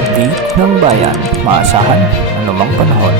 update ng bayan, maasahan anumang panahon.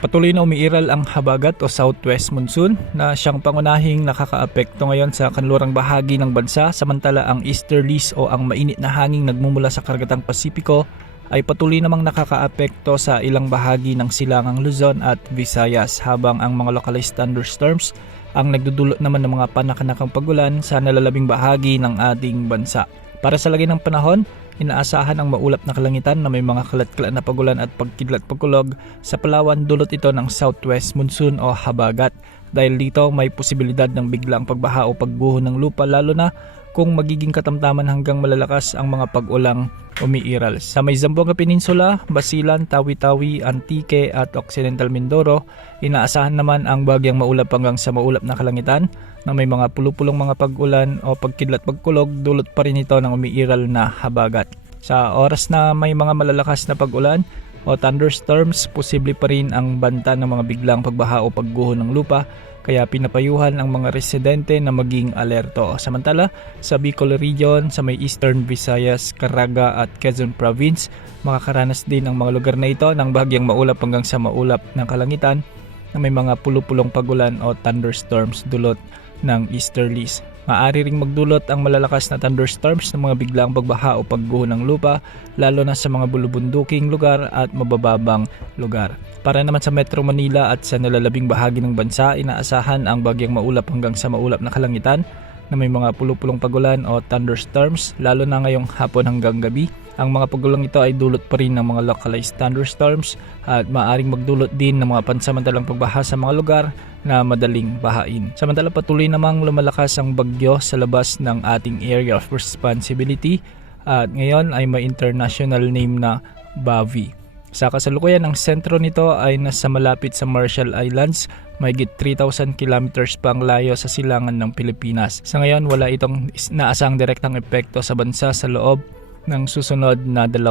Patuloy na umiiral ang habagat o southwest monsoon na siyang pangunahing nakakaapekto ngayon sa kanlurang bahagi ng bansa, samantala ang easterlies o ang mainit na hangin nagmumula sa karagatang Pasipiko ay patuloy namang nakakaapekto sa ilang bahagi ng silangang Luzon at Visayas, habang ang mga localized thunderstorms ang nagdudulot naman ng mga panakanakang pagulan sa nalalabing bahagi ng ating bansa. Para sa lagay ng panahon, inaasahan ang maulap na kalangitan na may mga kalat-kalat na pagulan at pagkidlat-pagkulog sa Palawan, dulot ito ng southwest monsoon o habagat. Dahil dito may posibilidad ng biglang pagbaha o pagguho ng lupa, lalo na kung magiging katamtaman hanggang malalakas ang mga pag-ulang umiiral. Sa may Zamboanga Peninsula, Basilan, Tawi-Tawi, Antique at Occidental Mindoro, inaasahan naman ang bagyang maulap hanggang sa maulap na kalangitan na may mga pulupulong mga pag-ulan o pagkidlat-pagkulog, dulot pa rin ito ng umiiral na habagat. Sa oras na may mga malalakas na pag-ulan o thunderstorms, posible pa rin ang banta ng mga biglang pagbaha o pagguho ng lupa, kaya pinapayuhan ang mga residente na maging alerto. Samantala, sa Bicol Region, sa may Eastern Visayas, Caraga at Quezon Province, makakaranas din ang mga lugar na ito ng bahagyang maulap hanggang sa maulap ng kalangitan na may mga pulupulong pagulan o thunderstorms dulot ng easterlies. Maaari ring magdulot ang malalakas na thunderstorms ng mga biglang pagbaha o pagguho ng lupa, lalo na sa mga bulubunduking lugar at mabababang lugar. Para naman sa Metro Manila at sa nalalabing bahagi ng bansa, inaasahan ang bagyang maulap hanggang sa maulap na kalangitan na may mga pulupulong pagulan o thunderstorms, lalo na ngayong hapon hanggang gabi. Ang mga pagulang ito ay dulot pa rin ng mga localized thunderstorms at maaaring magdulot din ng mga pansamantalang pagbaha sa mga lugar na madaling bahain. Samantala, patuloy namang lumalakas ang bagyo sa labas ng ating area of responsibility at ngayon ay may international name na Bavi. Sa kasalukuyan, ang sentro nito ay nasa malapit sa Marshall Islands, mahigit 3,000 kilometers pa ang layo sa silangan ng Pilipinas. Sa ngayon, wala itong naasang direktang epekto sa bansa sa loob ng susunod na 2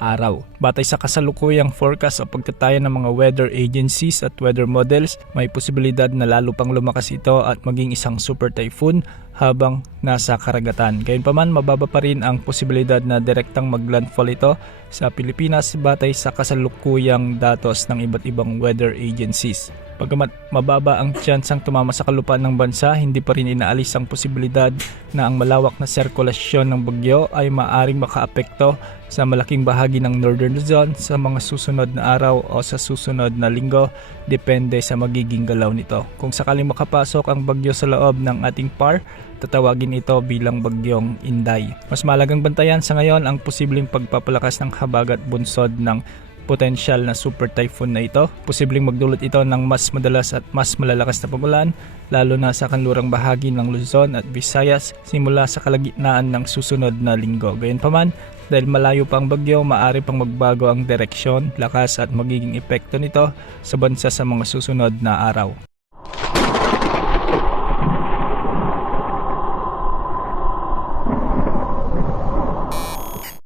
araw. Batay sa kasalukuyang forecast o pagtatayo ng mga weather agencies at weather models, may posibilidad na lalo pang lumakas ito at maging isang super typhoon habang nasa karagatan. Gayunpaman, mababa pa rin ang posibilidad na direktang maglandfall ito sa Pilipinas batay sa kasalukuyang datos ng iba't ibang weather agencies. Bagamat mababa ang tsansang tumama sa kalupaan ng bansa, hindi pa rin inaalis ang posibilidad na ang malawak na sirkulasyon ng bagyo ay maaring makaapekto sa malaking bahagi ng Northern Luzon sa mga susunod na araw o sa susunod na linggo, depende sa magiging galaw nito. Kung sakaling makapasok ang bagyo sa loob ng ating PAR, tatawagin ito bilang bagyong Inday. Mas malagang bantayan sa ngayon ang posibleng pagpapalakas ng habagat bunsod ng potensyal na super typhoon na ito. Posibleng magdulot ito ng mas madalas at mas malalakas na pagulan, lalo na sa kanlurang bahagi ng Luzon at Visayas simula sa kalagitnaan ng susunod na linggo. Gayunpaman, dahil malayo pa ang bagyo, maaari pang magbago ang direksyon, lakas at magiging epekto nito sa bansa sa mga susunod na araw.